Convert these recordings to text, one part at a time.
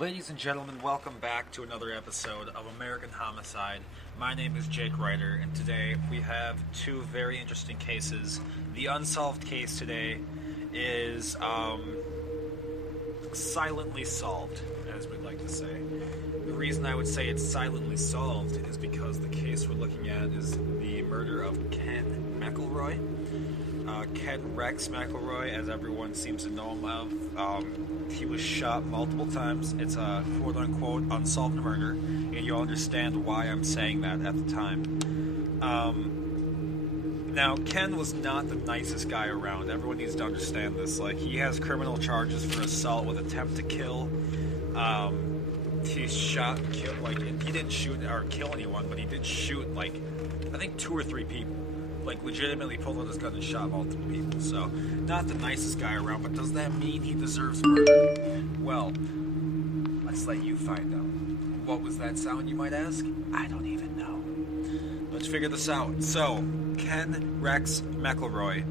Ladies and gentlemen, welcome back to another episode of American Homicide. My name is Jake Ryder, and today we have two very interesting cases. The unsolved case today is silently solved, as we'd like to say. The reason I would say it's silently solved is because the case we're looking at is the murder of Ken McElroy. Ken Rex McElroy, as everyone seems to know him of. He was shot multiple times. It's a quote-unquote unsolved murder, and you'll understand why I'm saying that at the time. Now, Ken was not the nicest guy around. Everyone needs to understand this. He has criminal charges for assault with attempt to kill. He shot and killed, he didn't shoot or kill anyone, but he did shoot, I think 2 or 3 people. Legitimately pulled out his gun and shot multiple people. So, not the nicest guy around, but does that mean he deserves murder? Well, let's let you find out. What was that sound, you might ask? I don't even know. Let's figure this out. So, Ken Rex McElroy,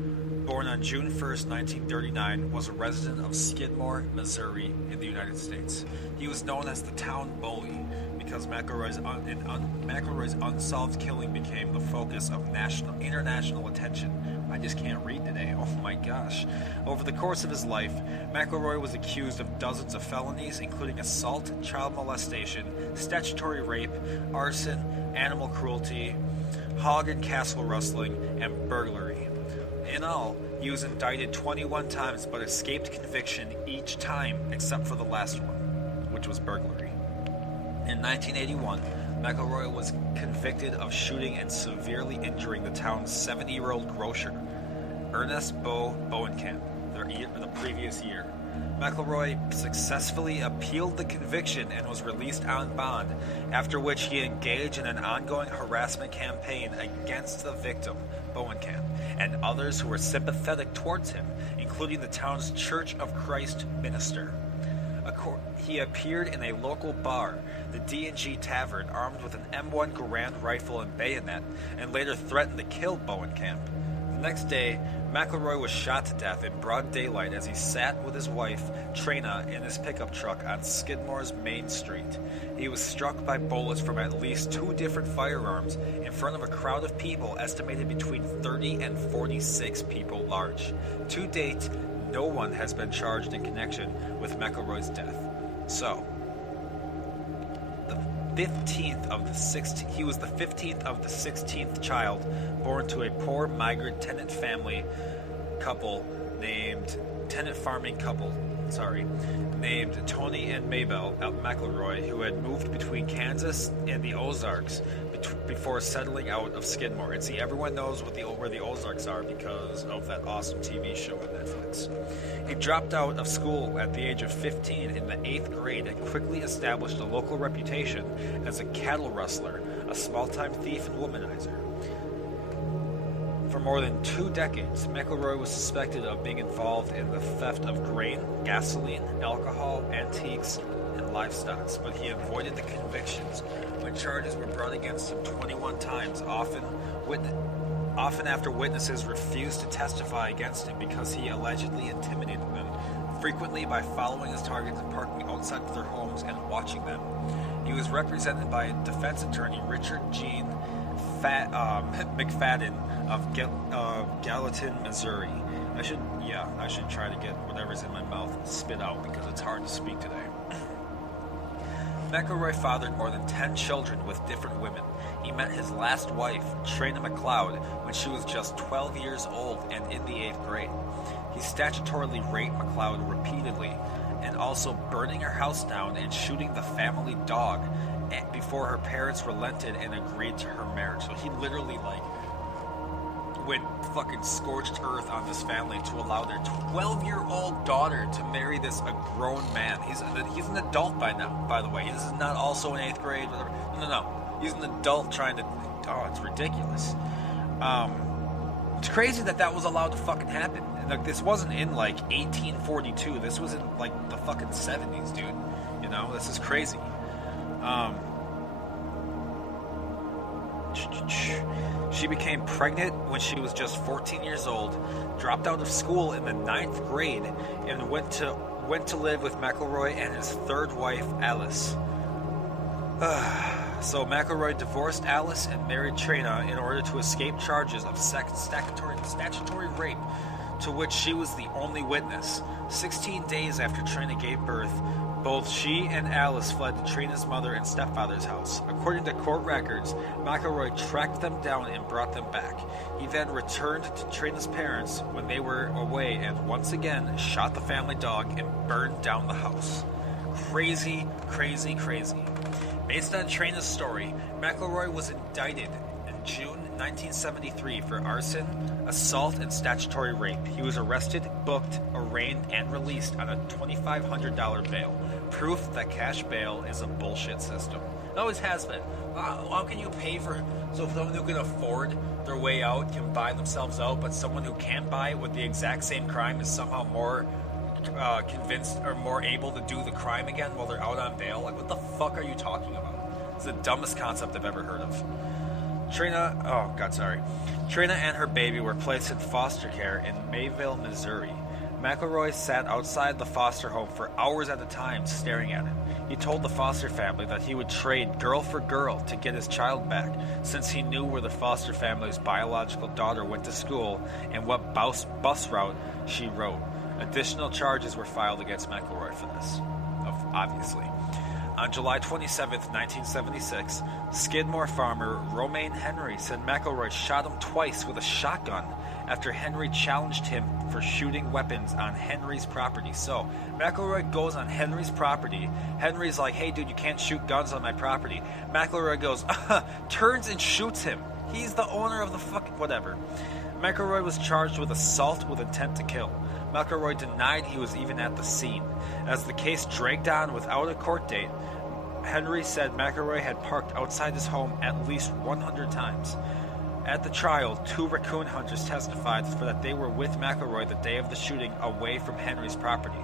born on June 1st, 1939, was a resident of Skidmore, Missouri, in the United States. He was known as the town bully because McElroy's unsolved killing became the focus of international attention. I just can't read today. Oh my gosh. Over the course of his life, McElroy was accused of dozens of felonies, including assault, child molestation, statutory rape, arson, animal cruelty, hog and castle rustling, and burglary. In all, he was indicted 21 times but escaped conviction each time except for the last one, which was burglary. In 1981, McElroy was convicted of shooting and severely injuring the town's 70-year-old grocer, Ernest Bowenkamp, the previous year. McElroy successfully appealed the conviction and was released on bond, after which he engaged in an ongoing harassment campaign against the victim, Bowenkamp, and others who were sympathetic towards him, including the town's Church of Christ minister. He appeared in a local bar, the D&G Tavern, armed with an M1 Garand rifle and bayonet, and later threatened to kill Bowenkamp. The next day, McElroy was shot to death in broad daylight as he sat with his wife, Trina, in his pickup truck on Skidmore's Main Street. He was struck by bullets from at least 2 different firearms in front of a crowd of people estimated between 30 and 46 people large. To date, no one has been charged in connection with McElroy's death. So, he was the 15th of the 16th child born to a poor migrant tenant farming couple named Tony and Mabel McElroy, who had moved between Kansas and the Ozarks before settling out of Skidmore. And see, everyone knows where the Ozarks are because of that awesome TV show on Netflix. He dropped out of school at the age of 15 in the 8th grade and quickly established a local reputation as a cattle rustler, a small-time thief and womanizer. For more than 2 decades, McElroy was suspected of being involved in the theft of grain, gasoline, alcohol, antiques, and livestock, but he avoided the convictions when charges were brought against him 21 times, often after witnesses refused to testify against him because he allegedly intimidated them, frequently by following his targets and parking outside of their homes and watching them. He was represented by defense attorney Richard Gene McFadden of Gallatin, Missouri. I should try to get whatever's in my mouth spit out because it's hard to speak today. McElroy fathered more than 10 children with different women. He met his last wife, Trina McLeod, when she was just 12 years old and in the 8th grade. He statutorily raped McLeod repeatedly, and also burning her house down and shooting the family dog before her parents relented and agreed to her marriage. So he literally went fucking scorched earth on this family to allow their 12-year-old daughter to marry a grown man. He's an adult by now, by the way. This is not also in 8th grade, whatever. No. He's an adult trying to... Oh, it's ridiculous. It's crazy that was allowed to fucking happen. And, this wasn't in, 1842. This was in, the fucking 70s, dude. You know? This is crazy. She became pregnant when she was just 14 years old, dropped out of school in the 9th grade, and went to went to live with McElroy and his third wife, Alice. So McElroy divorced Alice and married Trina in order to escape charges of statutory rape, to which she was the only witness. 16 days after Trina gave birth, both she and Alice fled to Trina's mother and stepfather's house. According to court records, McElroy tracked them down and brought them back. He then returned to Trina's parents when they were away and once again shot the family dog and burned down the house. Crazy, crazy, crazy. Based on Trina's story, McElroy was indicted in June 1973 for arson, assault, and statutory rape. He was arrested, booked, arraigned, and released on a $2,500 bail. Proof that cash bail is a bullshit system. It always has been. How can you pay for... So if someone who can afford their way out can buy themselves out, but someone who can't buy it with the exact same crime is somehow more convinced or more able to do the crime again while they're out on bail? Like, what the fuck are you talking about? It's the dumbest concept I've ever heard of. Trina and her baby were placed in foster care in Mayville, Missouri. McElroy sat outside the foster home for hours at a time staring at it. He told the foster family that he would trade girl for girl to get his child back, since he knew where the foster family's biological daughter went to school and what bus route she rode. Additional charges were filed against McElroy for this, obviously. On July 27, 1976, Skidmore farmer Romaine Henry said McElroy shot him twice with a shotgun after Henry challenged him for shooting weapons on Henry's property. So, McElroy goes on Henry's property. Henry's like, hey dude, you can't shoot guns on my property. McElroy goes, turns and shoots him. He's the owner of the fucking whatever. McElroy was charged with assault with intent to kill. McElroy denied he was even at the scene. As the case dragged on without a court date, Henry said McElroy had parked outside his home at least 100 times. At the trial, 2 raccoon hunters testified that they were with McElroy the day of the shooting away from Henry's property.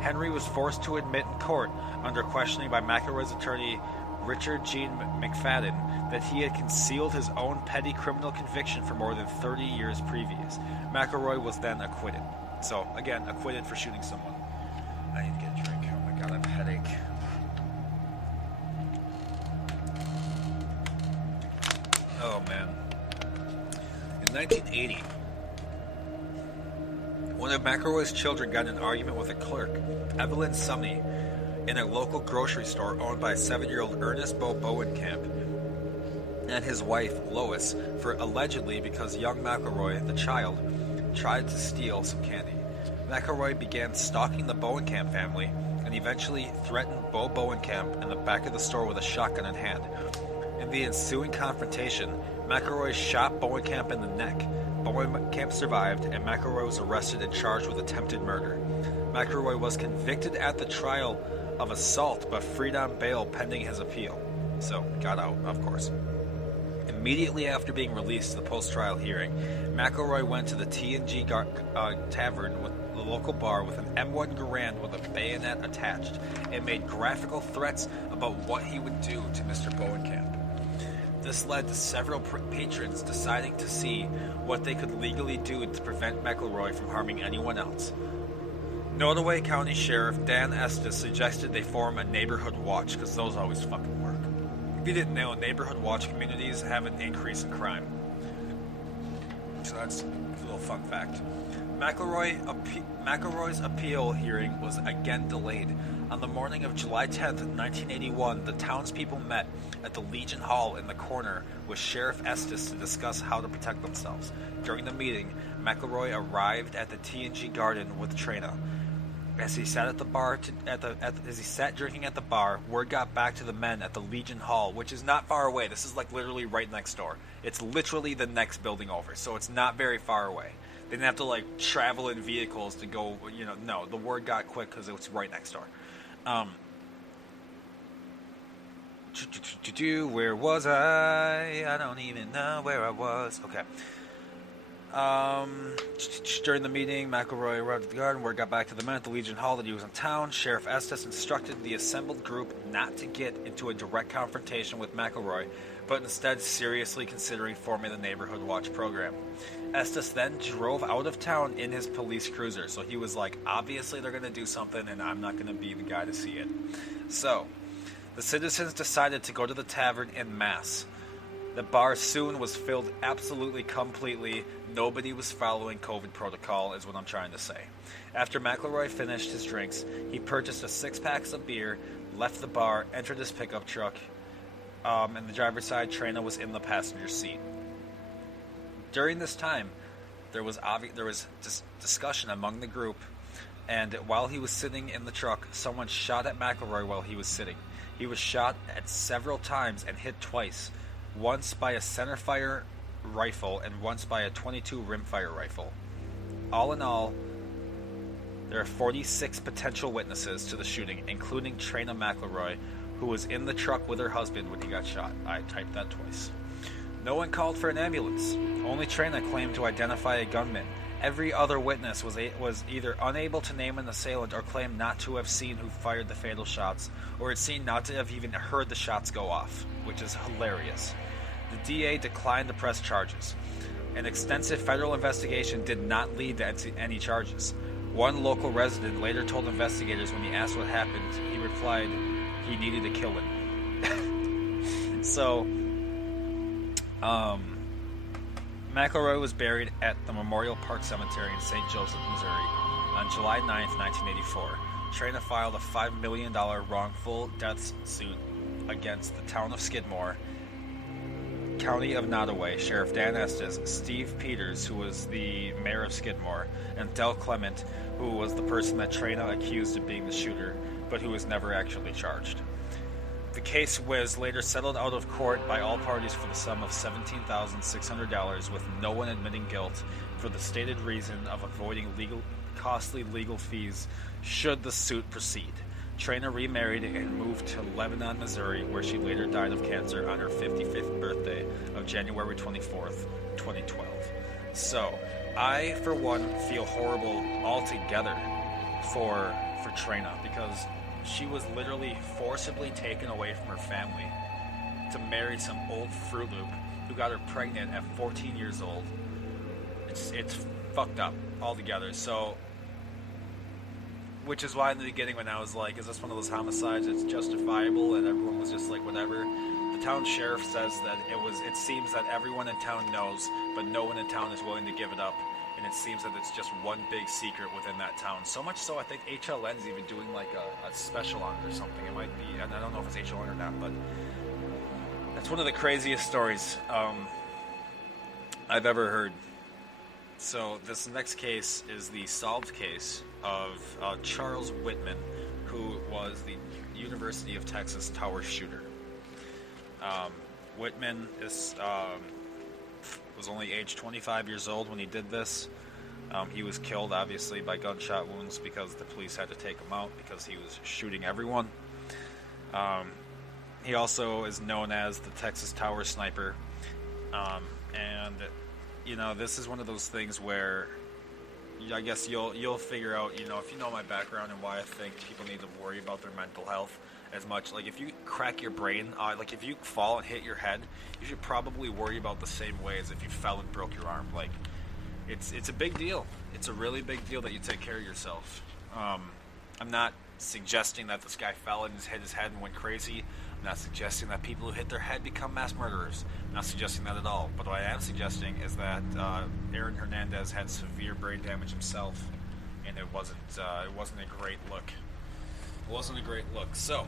Henry was forced to admit in court, under questioning by McElroy's attorney Richard Gene McFadden, that he had concealed his own petty criminal conviction for more than 30 years previous. McElroy was then acquitted. So, again, acquitted for shooting someone. I need to get a drink. Oh my god, I have a headache. Oh man. In 1980, one of McElroy's children got in an argument with a clerk, Evelyn Sumney, in a local grocery store owned by 7-year-old Ernest Bo Bowenkamp and his wife, Lois, for allegedly because young McElroy, the child, tried to steal some candy. McElroy began stalking the Bowenkamp family and eventually threatened Bo Bowenkamp in the back of the store with a shotgun in hand. In the ensuing confrontation, McElroy shot Bowenkamp in the neck. Bowenkamp survived, and McElroy was arrested and charged with attempted murder. McElroy was convicted at the trial of assault, but freed on bail pending his appeal. So, got out, of course. Immediately after being released to the post-trial hearing, McElroy went to the T&G Tavern with the local bar with an M1 Garand with a bayonet attached and made graphical threats about what he would do to Mr. Bowenkamp. This led to several patrons deciding to see what they could legally do to prevent McElroy from harming anyone else. Nottoway County Sheriff Dan Estes suggested they form a neighborhood watch, because those always fucking work. If you didn't know, neighborhood watch communities have an increase in crime. So that's a little fun fact. McElroy's appeal hearing was again delayed. On the morning of July 10th, 1981, the townspeople met at the Legion Hall in the corner with Sheriff Estes to discuss how to protect themselves. During the meeting, McElroy arrived at the T&G Garden with Trina. As he sat at the bar, as he sat drinking at the bar, word got back to the men at the Legion Hall, which is not far away. This is like literally right next door. It's literally the next building over, so it's not very far away. They didn't have to like travel in vehicles to go. No, the word got quick because it was right next door. Where was I? I don't even know where I was. Okay. During the meeting, McElroy arrived at the garden. Word got back to the men at the Legion Hall that he was in town. Sheriff Estes instructed the assembled group not to get into a direct confrontation with McElroy, but instead seriously considering forming the Neighborhood Watch program. Estes then drove out of town in his police cruiser, so he was like, obviously they're going to do something, and I'm not going to be the guy to see it. So, the citizens decided to go to the tavern en masse. The bar soon was filled absolutely completely. Nobody was following COVID protocol, is what I'm trying to say. After McElroy finished his drinks, he purchased a 6-pack of beer, left the bar, entered his pickup truck, and the driver's side, Trina was in the passenger seat. During this time, there was discussion among the group, and while he was sitting in the truck, someone shot at McElroy while he was sitting. He was shot at several times and hit twice. Once by a centerfire rifle and once by a .22 rimfire rifle. All in all, there are 46 potential witnesses to the shooting, including Trina McElroy, who was in the truck with her husband when he got shot. I typed that twice. No one called for an ambulance. Only Trina claimed to identify a gunman. Every other witness was either unable to name an assailant or claimed not to have seen who fired the fatal shots, or had seen not to have even heard the shots go off, which is hilarious. The DA declined to press charges. An extensive federal investigation did not lead to any charges. One local resident later told investigators when he asked what happened, he replied he needed to kill him. So, McElroy was buried at the Memorial Park Cemetery in St. Joseph, Missouri on July 9th, 1984. Trina filed a $5 million wrongful death suit against the town of Skidmore, County of Nottoway, Sheriff Dan Estes, Steve Peters, who was the mayor of Skidmore, and Del Clement, who was the person that Trina accused of being the shooter, but who was never actually charged. The case was later settled out of court by all parties for the sum of $17,600, with no one admitting guilt for the stated reason of avoiding costly legal fees should the suit proceed. Trina remarried and moved to Lebanon, Missouri, where she later died of cancer on her 55th birthday of January 24th, 2012. So, I, for one, feel horrible altogether for Trina, because she was literally forcibly taken away from her family to marry some old Fruit Loop who got her pregnant at 14 years old. It's fucked up altogether. So, which is why in the beginning when I was like, is this one of those homicides that's justifiable? And everyone was just like, whatever. The town sheriff says that it seems that everyone in town knows, but no one in town is willing to give it up. And it seems that it's just one big secret within that town. So much so, I think HLN's even doing like a special on it or something. It might be, and I don't know if it's HLN or not, but that's one of the craziest stories I've ever heard. So this next case is the solved case of Charles Whitman, who was the University of Texas tower shooter. Whitman was only age 25 years old when he did this. He was killed, obviously, by gunshot wounds because the police had to take him out because he was shooting everyone. He also is known as the Texas Tower Sniper. And, you know, this is one of those things where I guess you'll figure out, you know, if you know my background and why I think people need to worry about their mental health as much. Like, if you crack your brain, like, if you fall and hit your head, you should probably worry about the same way as if you fell and broke your arm. Like, it's a big deal. It's a really big deal that you take care of yourself. I'm not suggesting that this guy fell and hit his head and went crazy. I'm not suggesting that people who hit their head become mass murderers. I'm not suggesting that at all. But what I am suggesting is that Aaron Hernandez had severe brain damage himself, and it wasn't a great look. It wasn't a great look. So,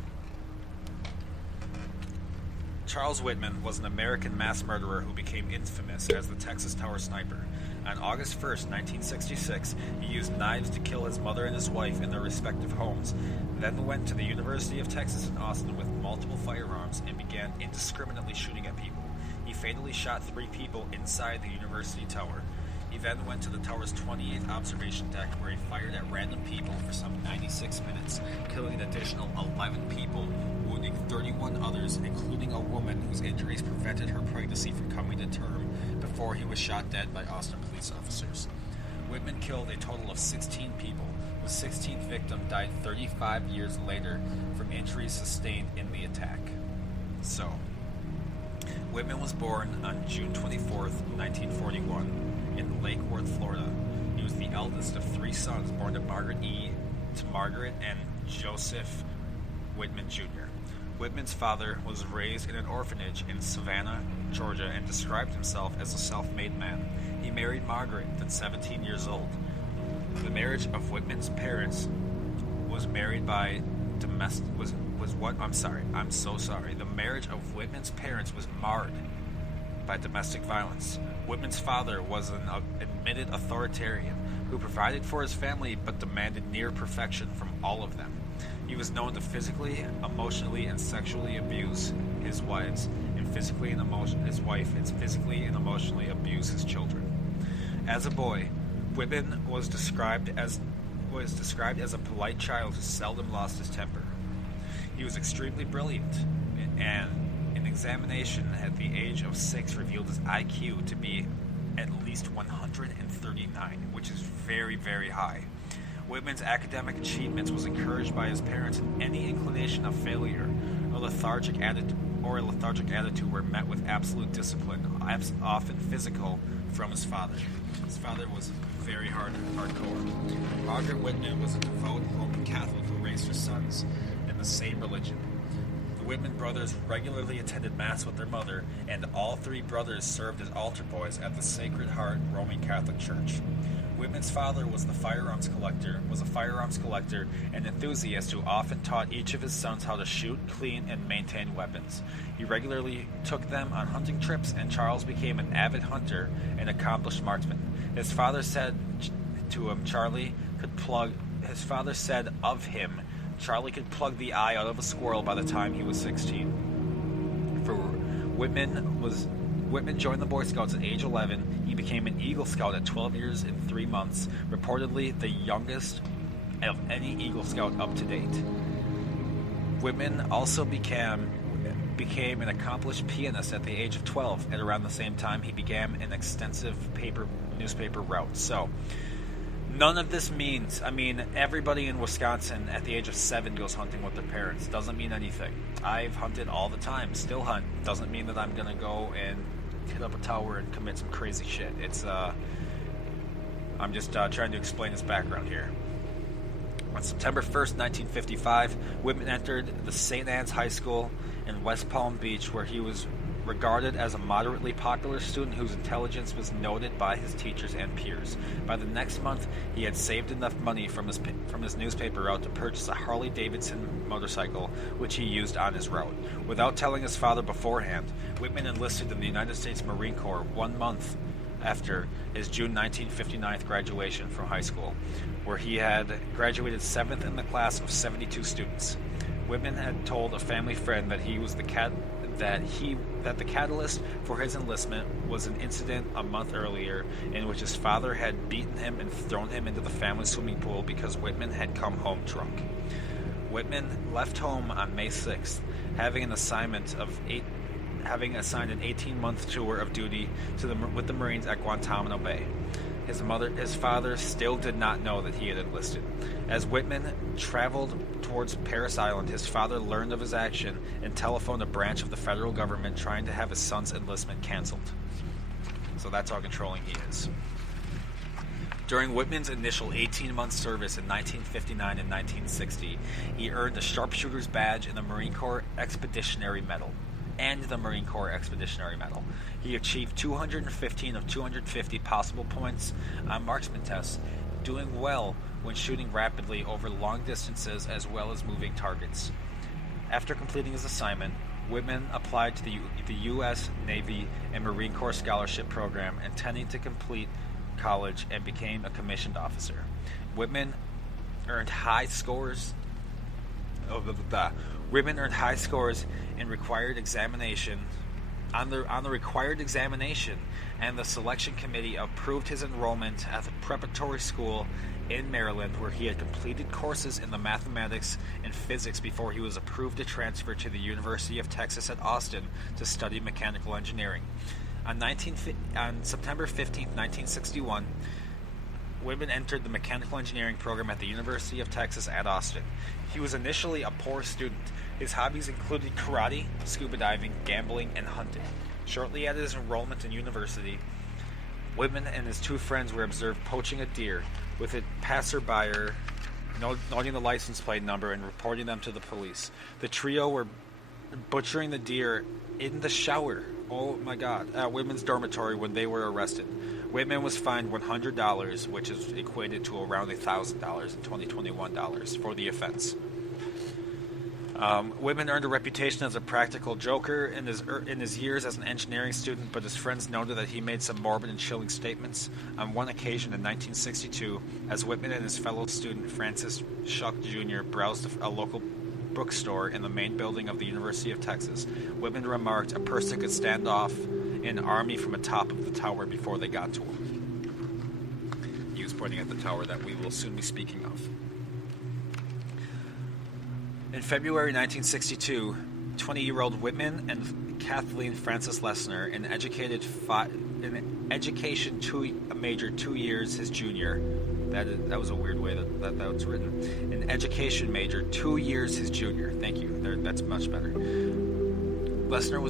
Charles Whitman was an American mass murderer who became infamous as the Texas Tower Sniper. On August 1st, 1966, he used knives to kill his mother and his wife in their respective homes, then went to the University of Texas in Austin with multiple firearms and began indiscriminately shooting at people. He fatally shot 3 people inside the university tower. He then went to the tower's 28th observation deck, where he fired at random people for some 96 minutes, killing an additional 11 people, wounding 31 others, including a woman whose injuries prevented her pregnancy from coming to term, before he was shot dead by Austin police officers. Whitman killed a total of 16 people. The 16th victim died 35 years later from injuries sustained in the attack. So, Whitman was born on June 24th, 1941, in Lake Worth, Florida. He was the eldest of 3 sons born to Margaret and Joseph Whitman Jr. Whitman's father was raised in an orphanage in Savannah, Georgia, and described himself as a self-made man. He married Margaret at 17 years old. The marriage of Whitman's parents was married by domestic I'm so sorry. The marriage of Whitman's parents was marred by domestic violence. Whitman's father was an admitted authoritarian who provided for his family but demanded near perfection from all of them. He was known to physically, emotionally, and sexually abuse his wives, and physically and emotionally abuse his children. As a boy, Whitman was described as a polite child who seldom lost his temper. He was extremely brilliant, and an examination at the age of 6 revealed his IQ to be at least 139, which is very, very high. Whitman's academic achievements was encouraged by his parents, and any inclination of failure or a lethargic attitude were met with absolute discipline, often physical, from his father. His father was very hardcore. Margaret Whitman was a devout Roman Catholic who raised her sons in the same religion. The Whitman brothers regularly attended Mass with their mother, and all 3 brothers served as altar boys at the Sacred Heart Roman Catholic Church. Whitman's father was a firearms collector and enthusiast who often taught each of his sons how to shoot, clean, and maintain weapons. He regularly took them on hunting trips, and Charles became an avid hunter and accomplished marksman. His father said Charlie could plug the eye out of a squirrel by the time he was 16. For Whitman joined the Boy Scouts at age 11. He became an Eagle Scout at 12 years and 3 months, reportedly the youngest of any Eagle Scout up to date. Whitman also became an accomplished pianist at the age of 12. At around the same time, he began an extensive newspaper route. So, none of this means, everybody in Wisconsin at the age of 7 goes hunting with their parents. Doesn't mean anything. I've hunted all the time, still hunt. Doesn't mean that I'm going to go and hit up a tower and commit some crazy shit. I'm just trying to explain his background here. On September 1st, 1955, Whitman entered the St. Anne's High School in West Palm Beach, where he was regarded as a moderately popular student whose intelligence was noted by his teachers and peers. By the next month, he had saved enough money from his newspaper route to purchase a Harley-Davidson motorcycle, which he used on his route. Without telling his father beforehand, Whitman enlisted in the United States Marine Corps 1 month after his June 1959 graduation from high school, where he had graduated 7th in the class of 72 students. Whitman had told a family friend that the catalyst for his enlistment was an incident a month earlier in which his father had beaten him and thrown him into the family swimming pool because Whitman had come home drunk. Whitman left home on May 6th, having assigned an 18-month tour of duty with the Marines at Guantanamo Bay. His father still did not know that he had enlisted. As Whitman traveled towards Parris Island, his father learned of his action and telephoned a branch of the federal government trying to have his son's enlistment canceled. So that's how controlling he is. During Whitman's initial 18-month service in 1959 and 1960, he earned the Sharpshooter's Badge and the Marine Corps Expeditionary Medal. He achieved 215 of 250 possible points on marksman tests, doing well when shooting rapidly over long distances as well as moving targets. After completing his assignment, Whitman applied to the U.S. Navy and Marine Corps Scholarship Program, intending to complete college, and became a commissioned officer. Whitman earned high scores in required examination on the required examination, and the selection committee approved his enrollment at the preparatory school in Maryland, where he had completed courses in the mathematics and physics before he was approved to transfer to the University of Texas at Austin to study mechanical engineering. On September 15, 1961, Whitman entered the mechanical engineering program at the University of Texas at Austin. He was initially a poor student. His hobbies included karate, scuba diving, gambling, and hunting. Shortly after his enrollment in university, Whitman and his two friends were observed poaching a deer, with a passerby noting the license plate number and reporting them to the police. The trio were butchering the deer in the shower, oh my god, at Whitman's dormitory when they were arrested. Whitman was fined $100, which is equated to around $1,000 in 2021 dollars for the offense. Whitman earned a reputation as a practical joker in his years as an engineering student, but his friends noted that he made some morbid and chilling statements. On one occasion in 1962, as Whitman and his fellow student Francis Shuck Jr. browsed a local bookstore in the main building of the University of Texas, Whitman remarked a person could stand off an army from atop of the tower before they got to him. He was pointing at the tower that we will soon be speaking of. In February 1962, 20-year-old Whitman and Kathleen Frances Lessner, an education major 2 years his junior, that was a weird way that was written, an education major 2 years his junior, thank you, that's much better. Lessner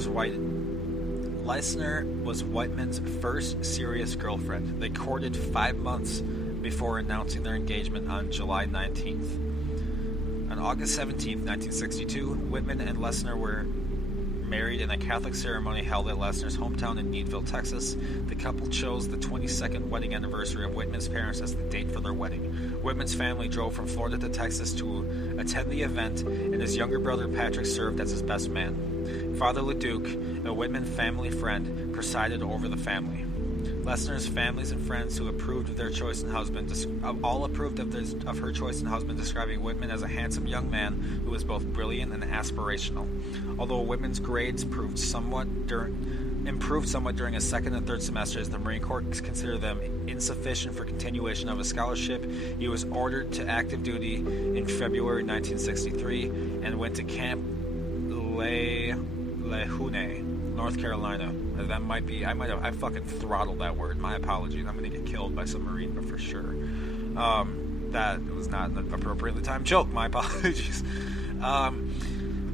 was Whitman's first serious girlfriend. They courted 5 months before announcing their engagement on July 19th. On August 17, 1962, Whitman and Lessner were married in a Catholic ceremony held at Lessner's hometown in Needville, Texas. The couple chose the 22nd wedding anniversary of Whitman's parents as the date for their wedding. Whitman's family drove from Florida to Texas to attend the event, and his younger brother Patrick served as his best man. Father LeDuc, a Whitman family friend, presided over the family. Lessner's families and friends who approved of their choice in husband all approved of her choice in husband, describing Whitman as a handsome young man who was both brilliant and aspirational. Although Whitman's grades improved somewhat during his second and third semesters, the Marine Corps considered them insufficient for continuation of his scholarship. He was ordered to active duty in February 1963 and went to Camp Lejeune, North Carolina. That might be, I fucking throttled that word. My apologies. I'm going to get killed by some Marine, but for sure. That was not an appropriately timed joke. My apologies. For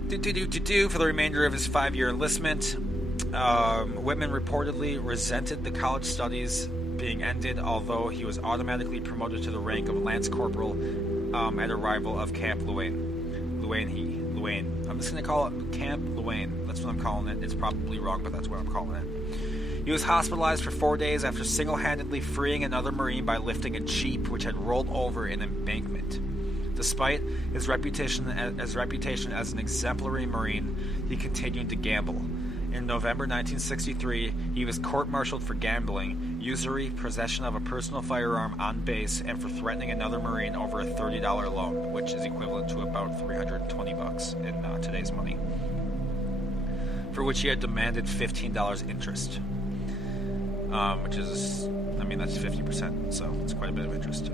the remainder of his 5-year enlistment, Whitman reportedly resented the college studies being ended, although he was automatically promoted to the rank of Lance Corporal at arrival of Camp Lejeune. I'm just going to call it Camp Lejeune. That's what I'm calling it. It's probably wrong, but that's what I'm calling it. He was hospitalized for 4 days after single-handedly freeing another Marine by lifting a Jeep which had rolled over an embankment. Despite his reputation as an exemplary Marine, he continued to gamble. In November 1963, he was court-martialed for gambling, usury, possession of a personal firearm on base, and for threatening another Marine over a $30 loan, which is equivalent to about $320 in today's money, for which he had demanded $15 interest, which is, that's 50%, so it's quite a bit of interest.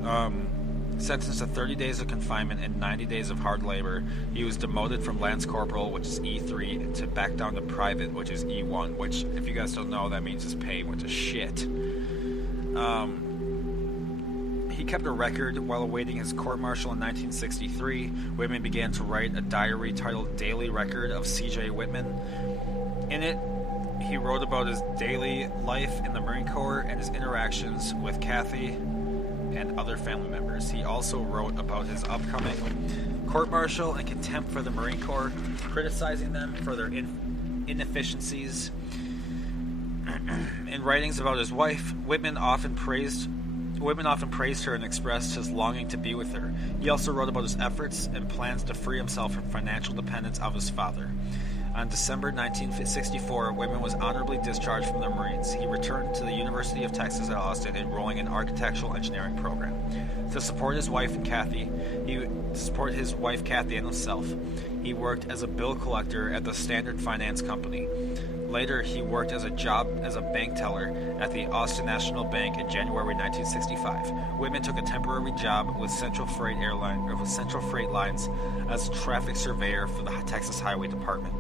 Sentenced to 30 days of confinement and 90 days of hard labor, he was demoted from Lance Corporal, which is E3, to back down to Private, which is E1, which, if you guys don't know, that means his pay went to shit. He kept a record while awaiting his court-martial in 1963. Whitman began to write a diary titled Daily Record of C.J. Whitman. In it, he wrote about his daily life in the Marine Corps and his interactions with Kathy and other family members. He also wrote about his upcoming court-martial and contempt for the Marine Corps, criticizing them for their inefficiencies. In writings about his wife, Whitman often praised her and expressed his longing to be with her. He also wrote about his efforts and plans to free himself from financial dependence of his father. On December 1964, Whitman was honorably discharged from the Marines. He returned to the University of Texas at Austin, enrolling in architectural engineering program. To support his wife Kathy and himself, he worked as a bill collector at the Standard Finance Company. Later, he worked as a bank teller at the Austin National Bank in January 1965. Whitman took a temporary job with Central Freight Lines as a traffic surveyor for the Texas Highway Department.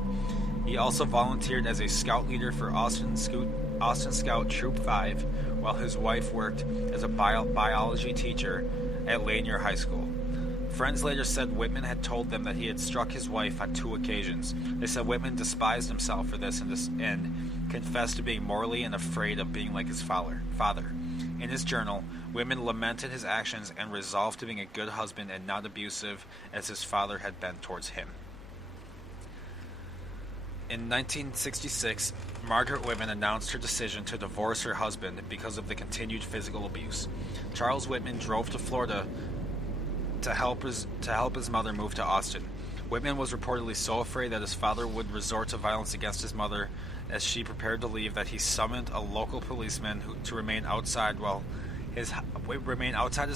He also volunteered as a scout leader for Austin Scout Troop 5, while his wife worked as a biology teacher at Lanier High School. Friends later said Whitman had told them that he had struck his wife on 2 occasions. They said Whitman despised himself for this and confessed to being morally and afraid of being like his father. In his journal, Whitman lamented his actions and resolved to being a good husband and not abusive as his father had been towards him. In 1966, Margaret Whitman announced her decision to divorce her husband because of the continued physical abuse. Charles Whitman drove to Florida to help his mother move to Austin. Whitman was reportedly so afraid that his father would resort to violence against his mother as she prepared to leave that he summoned a local policeman to remain outside his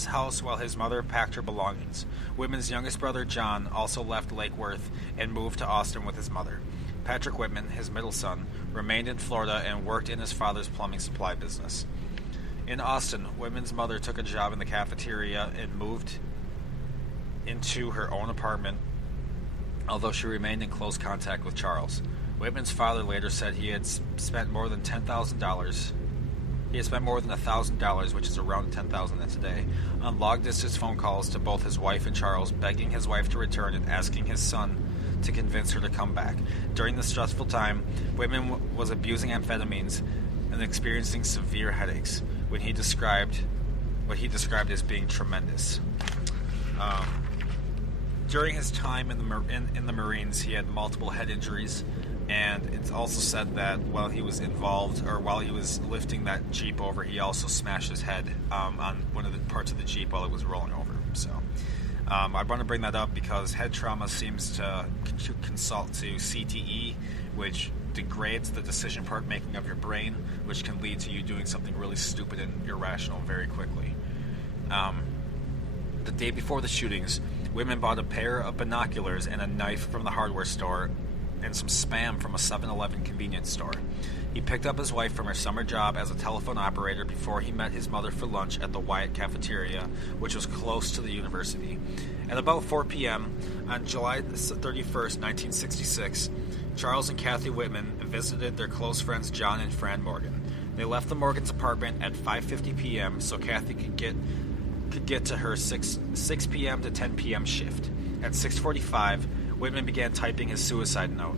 house while his mother packed her belongings. Whitman's youngest brother, John, also left Lake Worth and moved to Austin with his mother. Patrick Whitman, his middle son, remained in Florida and worked in his father's plumbing supply business. In Austin, Whitman's mother took a job in the cafeteria and moved into her own apartment, although she remained in close contact with Charles. Whitman's father later said he had spent more than $10,000. He had spent more than $1,000, which is around $10,000 today, on long-distance phone calls to both his wife and Charles, begging his wife to return and asking his son to convince her to come back. During this stressful time, Whitman was abusing amphetamines and experiencing severe headaches, what he described as being tremendous. During his time in the Marines, he had multiple head injuries, and it's also said that while he was lifting that Jeep over, he also smashed his head on one of the parts of the Jeep while it was rolling over. So I want to bring that up because head trauma seems to consult to CTE, which degrades the decision part making of your brain, which can lead to you doing something really stupid and irrational very quickly. The day before the shootings, Whitman bought a pair of binoculars and a knife from the hardware store and some Spam from a 7-Eleven convenience store. He picked up his wife from her summer job as a telephone operator before he met his mother for lunch at the Wyatt Cafeteria, which was close to the university. At about 4 p.m. on July 31st, 1966, Charles and Kathy Whitman visited their close friends John and Fran Morgan. They left the Morgans' apartment at 5:50 p.m. so Kathy could get to her 6 p.m. to 10 p.m. shift. At 6:45, Whitman began typing his suicide note,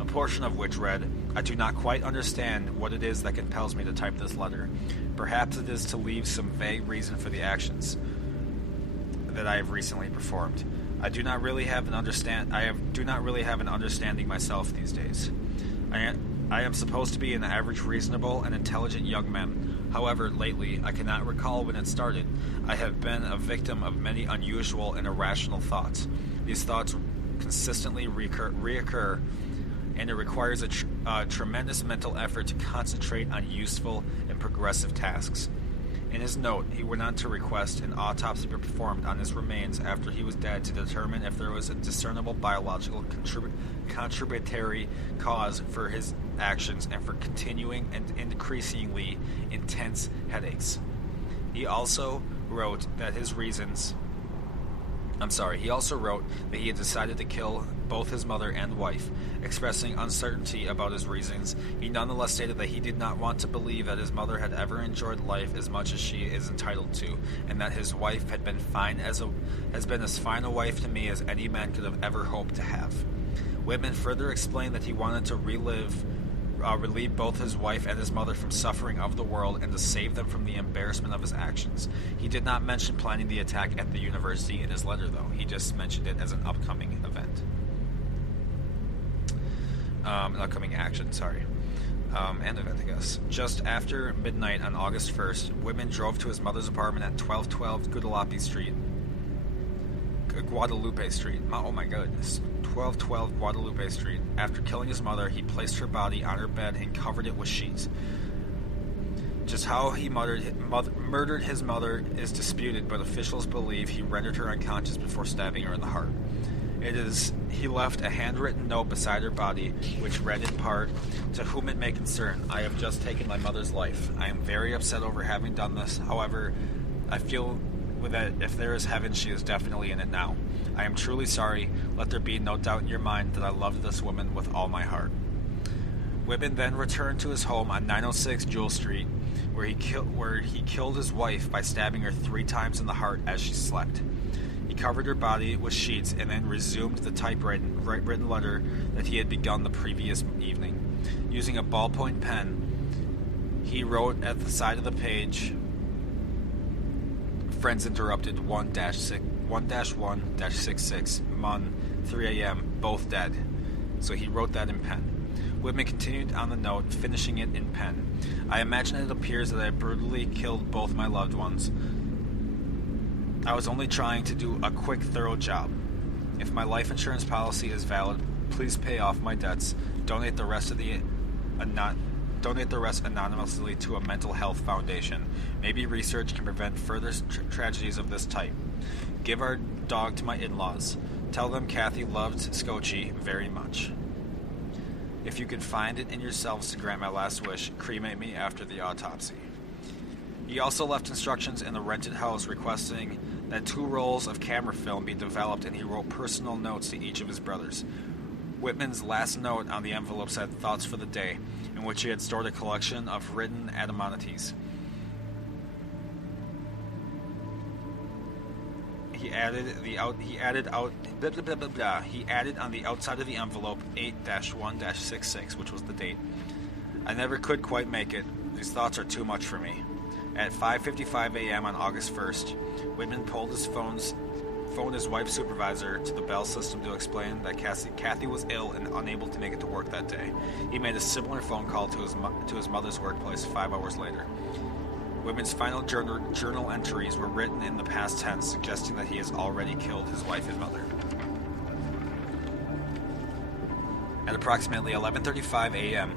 a portion of which read, "I do not quite understand what it is that compels me to type this letter. Perhaps it is to leave some vague reason for the actions that I have recently performed. I do not really have an understanding myself these days. I am supposed to be an average, reasonable, and intelligent young man. However, lately, I cannot recall when it started. I have been a victim of many unusual and irrational thoughts. These thoughts consistently reoccur, and it requires a tremendous mental effort to concentrate on useful and progressive tasks." In his note, he went on to request an autopsy be performed on his remains after he was dead to determine if there was a discernible biological contributory cause for his actions and for continuing and increasingly intense headaches. He also wrote that he had decided to kill both his mother and wife. Expressing uncertainty about his reasons, he nonetheless stated that he did not want to believe that his mother had ever enjoyed life as much as she is entitled to, and that his wife has been as fine a wife to me as any man could have ever hoped to have. Whitman further explained that he wanted to relieve both his wife and his mother from suffering of the world and to save them from the embarrassment of his actions. He did not mention planning the attack at the university in his letter, though. He just mentioned it as an upcoming event. An upcoming action, and event, I guess. Just after midnight on August 1st, Whitman drove to his mother's apartment at 1212 Guadalupe Street. Oh my goodness. 1212 Guadalupe Street. After killing his mother, he placed her body on her bed and covered it with sheets. Just how he murdered his mother is disputed, but officials believe he rendered her unconscious before stabbing her in the heart. He left a handwritten note beside her body, which read in part, "To whom it may concern, I have just taken my mother's life. I am very upset over having done this. However, I feel that if there is heaven, she is definitely in it now. I am truly sorry. Let there be no doubt in your mind that I loved this woman with all my heart." Whitman then returned to his home on 906 Jewel Street, where he killed his wife by stabbing her 3 times in the heart as she slept. He covered her body with sheets and then resumed the typewritten letter that he had begun the previous evening. Using a ballpoint pen, he wrote at the side of the page, "Friends interrupted 1-1-66, Mun, 3 a.m., both dead." So he wrote that in pen. Whitman continued on the note, finishing it in pen. "I imagine it appears that I brutally killed both my loved ones. I was only trying to do a quick, thorough job. If my life insurance policy is valid, please pay off my debts. Donate the rest anonymously to a mental health foundation. Maybe research can prevent further tragedies of this type. Give our dog to my in-laws. Tell them Kathy loved Scotchy very much. If you can find it in yourselves to grant my last wish, cremate me after the autopsy." He also left instructions in the rented house requesting that 2 rolls of camera film be developed, and he wrote personal notes to each of his brothers. Whitman's last note on the envelope said "Thoughts for the day," in which he had stored a collection of written admonitions. He added on the outside of the envelope 8-1-66, which was the date. "I never could quite make it. These thoughts are too much for me." At 5:55 a.m. on August 1st, Whitman phoned his wife's supervisor to the Bell system to explain that Kathy was ill and unable to make it to work that day. He made a similar phone call to his mother's workplace 5 hours later. Whitman's final journal entries were written in the past tense, suggesting that he has already killed his wife and mother. At approximately 11:35 a.m.,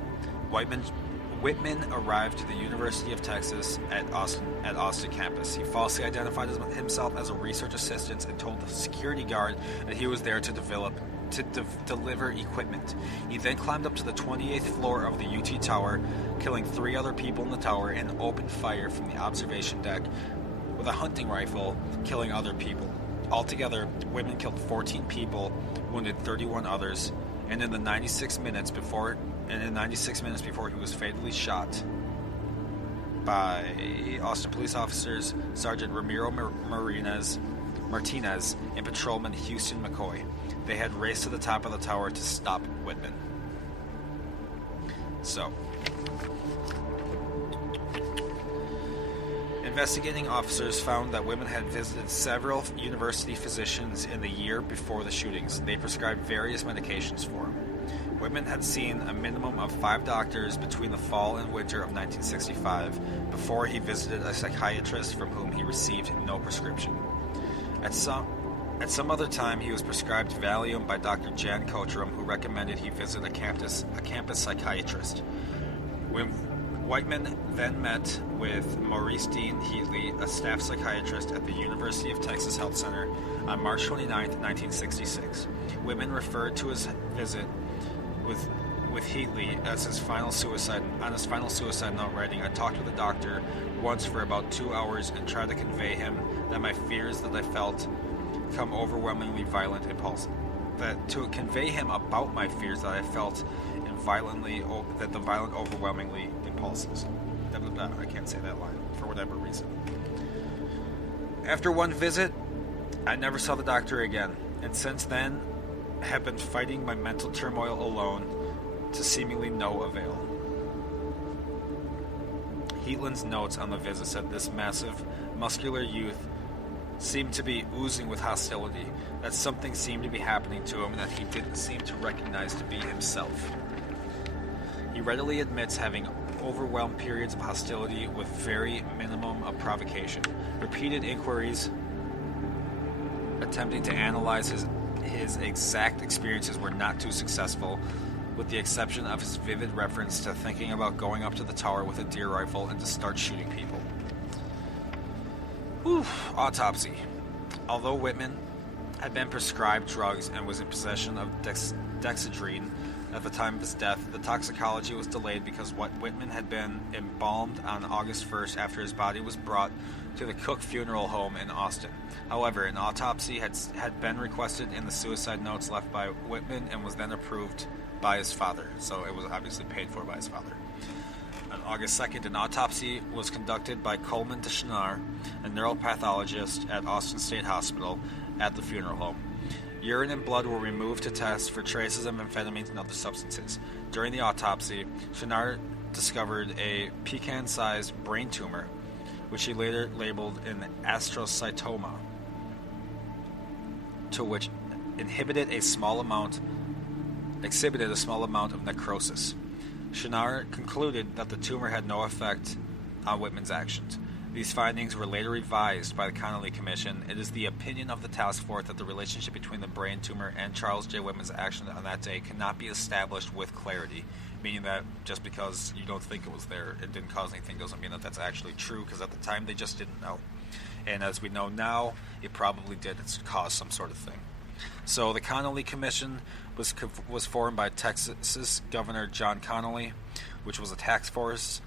Whitman arrived to the University of Texas at Austin campus. He falsely identified himself as a research assistant and told the security guard that he was there to deliver equipment. He then climbed up to the 28th floor of the UT Tower, killing 3 other people in the tower, and opened fire from the observation deck with a hunting rifle, killing other people. Altogether, Whitman killed 14 people, wounded 31 others, and in the 96 minutes before he was fatally shot by Austin police officers Sergeant Ramiro Martinez and Patrolman Houston McCoy. They had raced to the top of the tower to stop Whitman. So, investigating officers found that Whitman had visited several university physicians in the year before the shootings. They prescribed various medications for him. Whitman had seen a minimum of 5 doctors between the fall and winter of 1965 before he visited a psychiatrist from whom he received no prescription. At some other time, he was prescribed Valium by Dr. Jan Coachram, who recommended he visit a campus psychiatrist. Whitman then met with Maurice Dean Heatley, a staff psychiatrist at the University of Texas Health Center, on March 29, 1966. Whitman referred to his visit with Heatley as his final suicide note, writing, "I talked with the doctor once for about 2 hours and tried to convey him that my fears that I felt become overwhelmingly violent impulses. That to convey him about my fears that I felt and that the violent overwhelmingly impulses." Blah, blah, blah. I can't say that line for whatever reason. "After one visit, I never saw the doctor again, and since then have been fighting my mental turmoil alone to seemingly no avail." Heatlin's notes on the visit said this massive, muscular youth seemed to be oozing with hostility, that something seemed to be happening to him that he didn't seem to recognize to be himself. He readily admits having overwhelmed periods of hostility with very minimum of provocation. Repeated inquiries attempting to analyze his exact experiences were not too successful, with the exception of his vivid reference to thinking about going up to the tower with a deer rifle and to start shooting people. Autopsy. Although Whitman had been prescribed drugs and was in possession of dexedrine at the time of his death. The toxicology was delayed because Whitman had been embalmed on August 1st after his body was brought to the Cook Funeral Home in Austin. However, an autopsy had been requested in the suicide notes left by Whitman and was then approved by his father, so it was obviously paid for by his father. On August 2nd, an autopsy was conducted by Coleman Deschanard, a neuropathologist at Austin State Hospital, at the funeral home. Urine and blood were removed to test for traces of amphetamines and other substances. During the autopsy, Deschanard discovered a pecan-sized brain tumor, which he later labeled an astrocytoma, to which exhibited a small amount of necrosis. Deschanard concluded that the tumor had no effect on Whitman's actions. These findings were later revised by the Connolly Commission. It is the opinion of the task force that the relationship between the brain tumor and Charles J. Whitman's actions on that day cannot be established with clarity, meaning that just because you don't think it was there, it didn't cause anything, doesn't mean that that's actually true, because at the time they just didn't know. And as we know now, it probably did cause some sort of thing. So the Connolly Commission was formed by Texas Governor John Connolly, which was a task force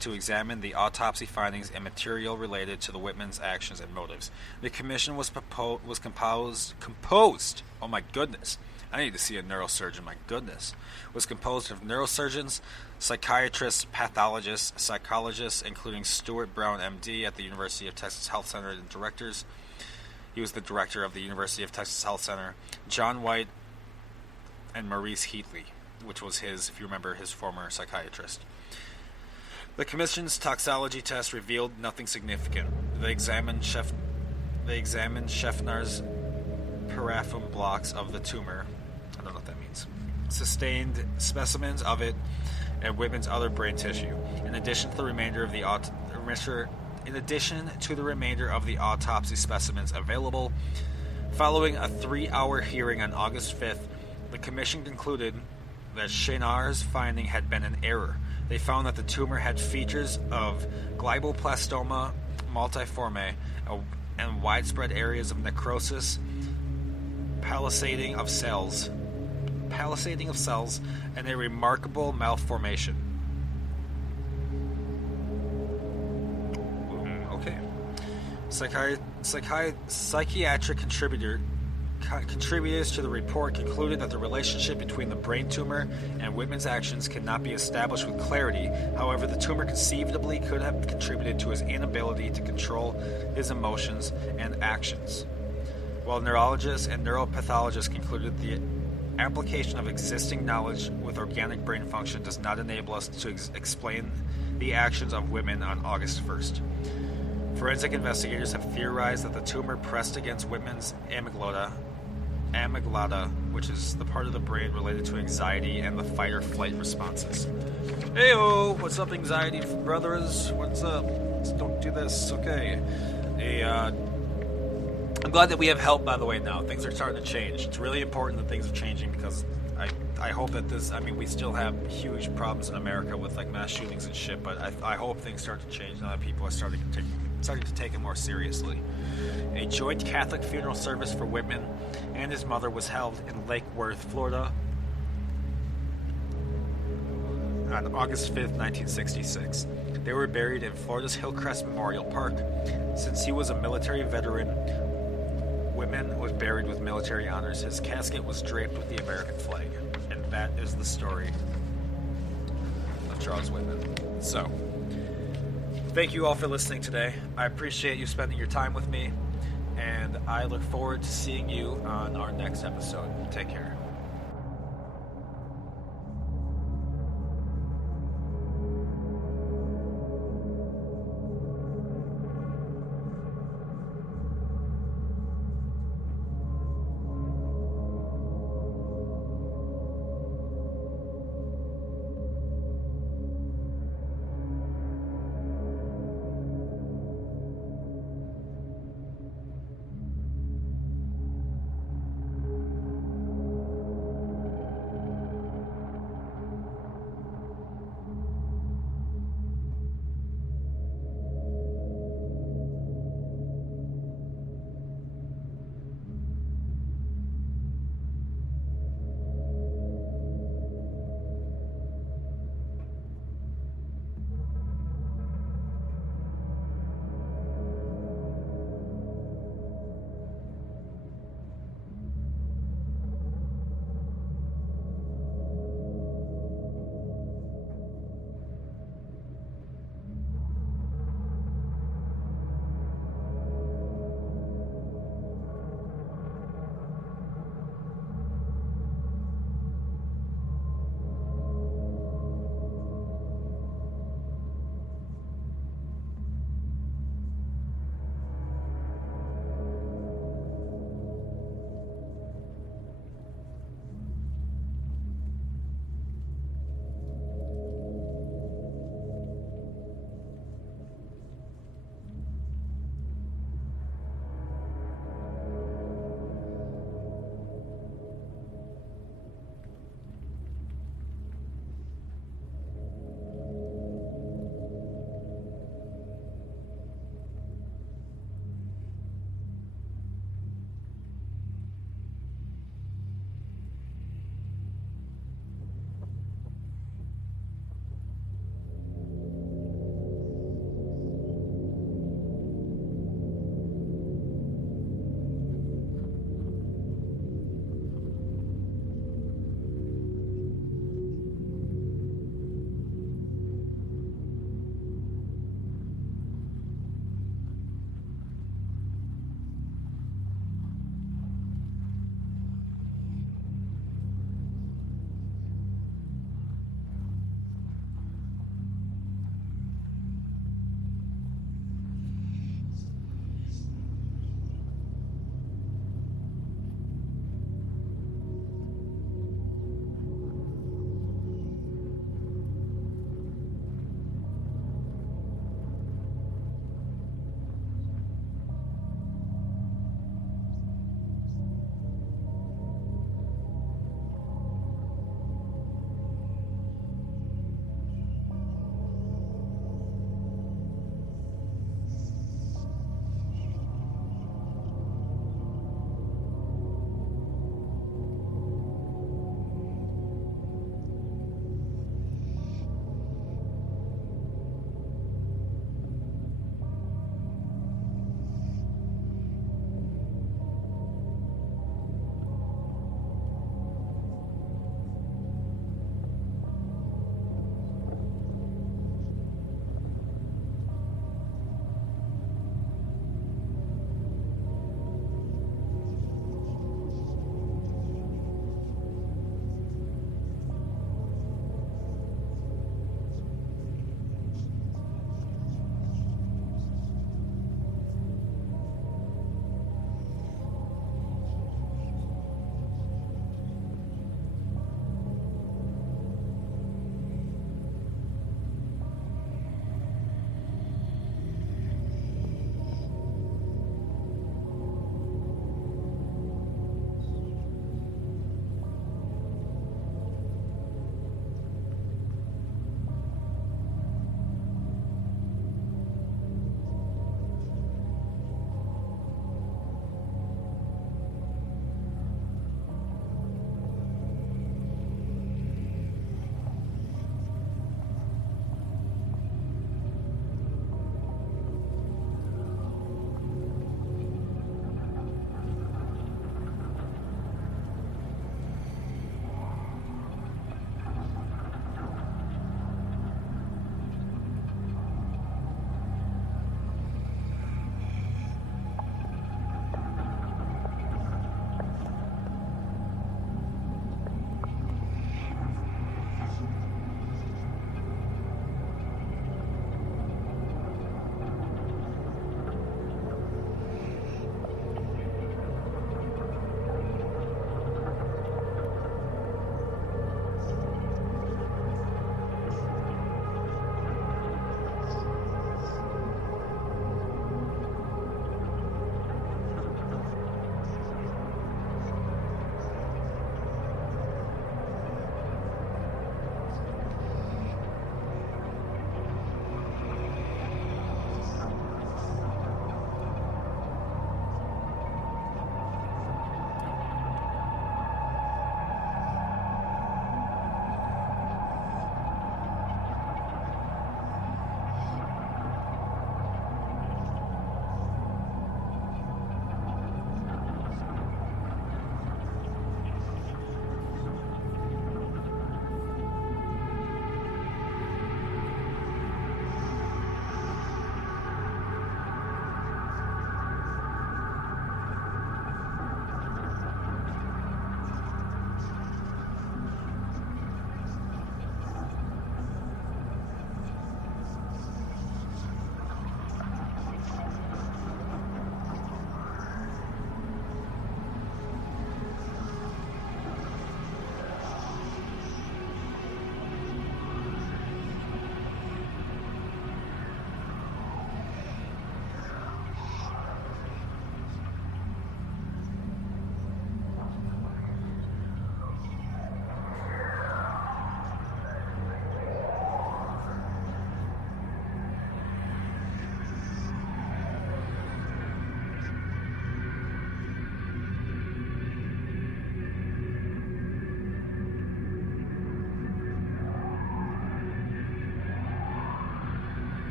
to examine the autopsy findings and material related to the Whitman's actions and motives. The commission was composed. Oh my goodness! I need to see a neurosurgeon. My goodness, was composed of neurosurgeons, psychiatrists, pathologists, psychologists, including Stuart Brown, M.D. at the University of Texas Health Center, and directors. He was the director of the University of Texas Health Center. John White and Maurice Heatley, which was his, if you remember, his former psychiatrist. The commission's toxicology test revealed nothing significant. They examined Scheffner's paraffin blocks of the tumor. I don't know what that means. Sustained specimens of it and Whitman's other brain tissue. In addition to the remainder of the autopsy specimens available, following a 3-hour hearing on August 5th, the commission concluded that Deschanard's finding had been an error. They found that the tumor had features of glioblastoma multiforme and widespread areas of necrosis, palisading of cells, and a remarkable malformation. Okay. Psychiatric contributors to the report concluded that the relationship between the brain tumor and Whitman's actions cannot be established with clarity. However, the tumor conceivably could have contributed to his inability to control his emotions and actions. While neurologists and neuropathologists concluded the application of existing knowledge with organic brain function does not enable us to explain the actions of Whitman on August 1st. Forensic investigators have theorized that the tumor pressed against Whitman's amygdala, which is the part of the brain related to anxiety and the fight or flight responses. Heyo, what's up, anxiety brothers? What's up? Let's don't do this. Okay. I'm glad that we have help, by the way, now. Things are starting to change. It's really important that things are changing because I hope that we still have huge problems in America with like mass shootings and shit, but I hope things start to change now that people are starting to take it more seriously. A joint Catholic funeral service for Whitman and his mother was held in Lake Worth, Florida on August 5th, 1966. They were buried in Florida's Hillcrest Memorial Park. Since he was a military veteran, Whitman was buried with military honors. His casket was draped with the American flag. And that is the story of Charles Whitman. So, thank you all for listening today. I appreciate you spending your time with me, and I look forward to seeing you on our next episode. Take care.